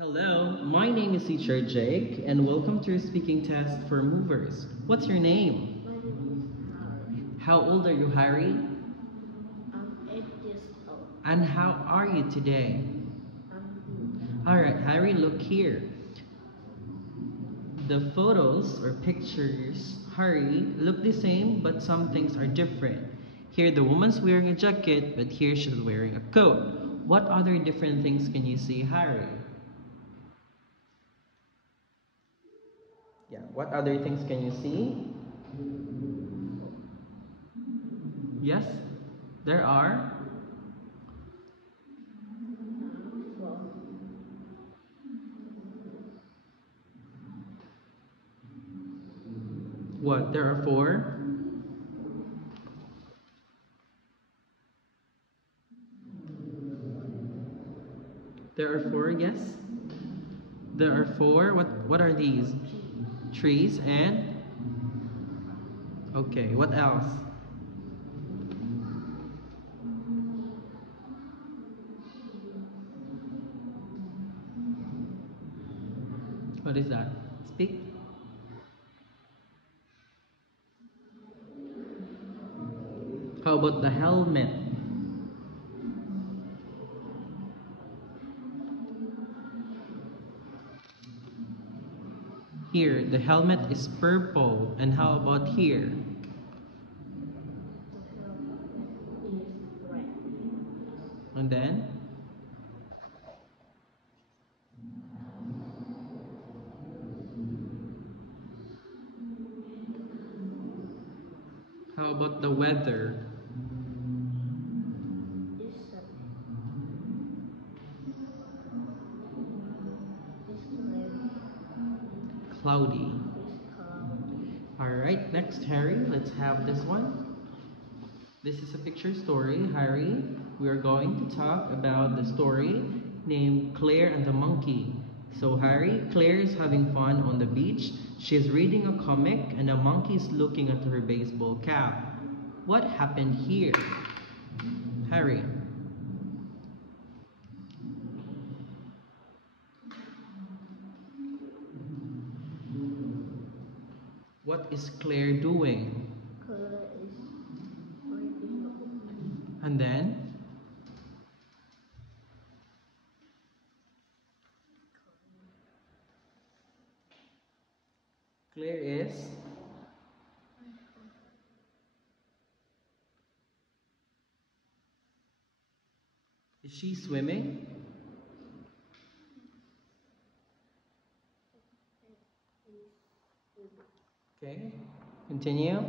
Hello, my name is teacher Jake, and welcome to your speaking test for movers. What's your name? My name is Harry. How old are you, Harry? I'm 8 years old. And how are you today? I'm Alright, Harry, look here. The photos or pictures, Harry, look the same, but some things are different. Here, the woman's wearing a jacket, but here she's wearing a coat. What other different things can you see, Harry? Yeah, what other things can you see? Yes, there are. four. What? There are four? There are four, yes? There are four. What are these? Trees and? Okay, what else? What is that? Speak. How about the helmet? Here, the helmet is purple. And how about here? The helmet is red. And then? How about the weather? This Cloudy. is cloudy. Alright, next, Harry, let's have this one. This is a picture story, Harry. We are going to talk about the story named Claire and the Monkey. So, Harry, Claire is having fun on the beach. She's reading a comic, and a monkey is looking at her baseball cap. What happened here? Harry. What is Claire doing? Color is reading a book. And then? Claire is she swimming? Okay, continue.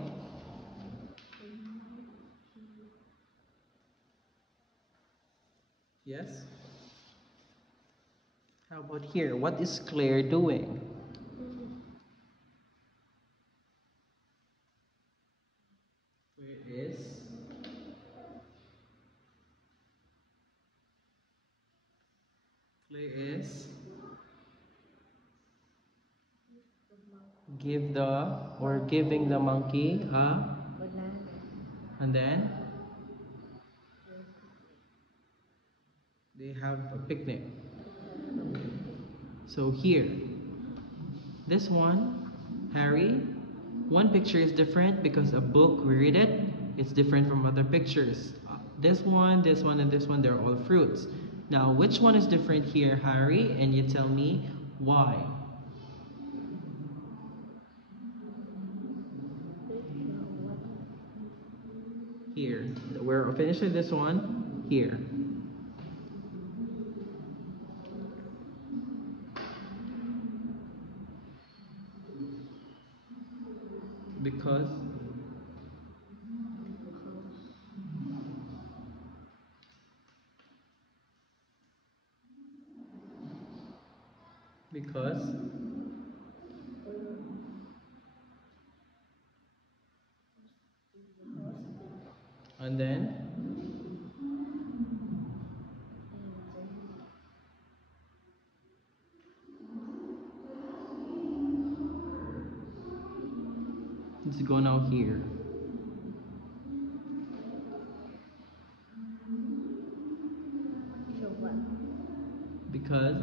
Yes? How about here? What is Claire doing? Claire is give the or giving the monkey a Banana. and then they have a picnic. So here, this one, Harry, one picture is different because a book, we read it, it's different from other pictures. This one, and this one, they're all fruits. Now, which one is different here, Harry? And you tell me why. Here, we're finishing this one here. Because because and then let's go now here. Because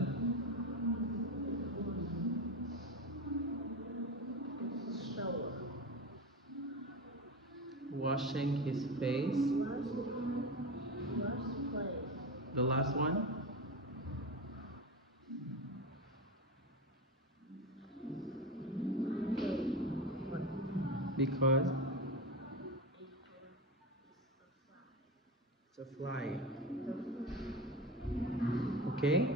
washing his face. Last place. The last one? Because it's a fly. Okay?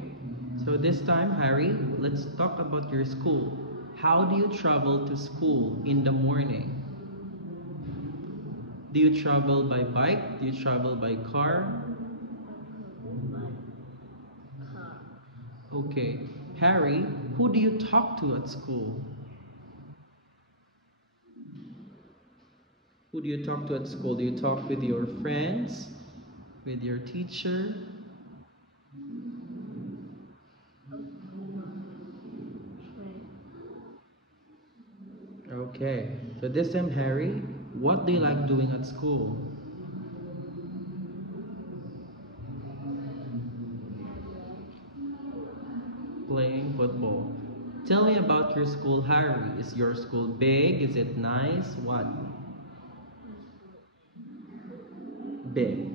So this time, Harry, let's talk about your school. How do you travel to school in the morning? Do you travel by bike? Do you travel by car? Car. Okay. Harry, who do you talk to at school? Who do you talk to at school? Do you talk with your friends? With your teacher? Okay. So this time, Harry, what do you like doing at school? Playing football. Tell me about your school, Harry. Is your school big? Is it nice? What? Big.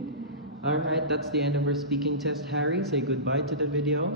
Alright, that's the end of our speaking test, Harry. Say goodbye to the video.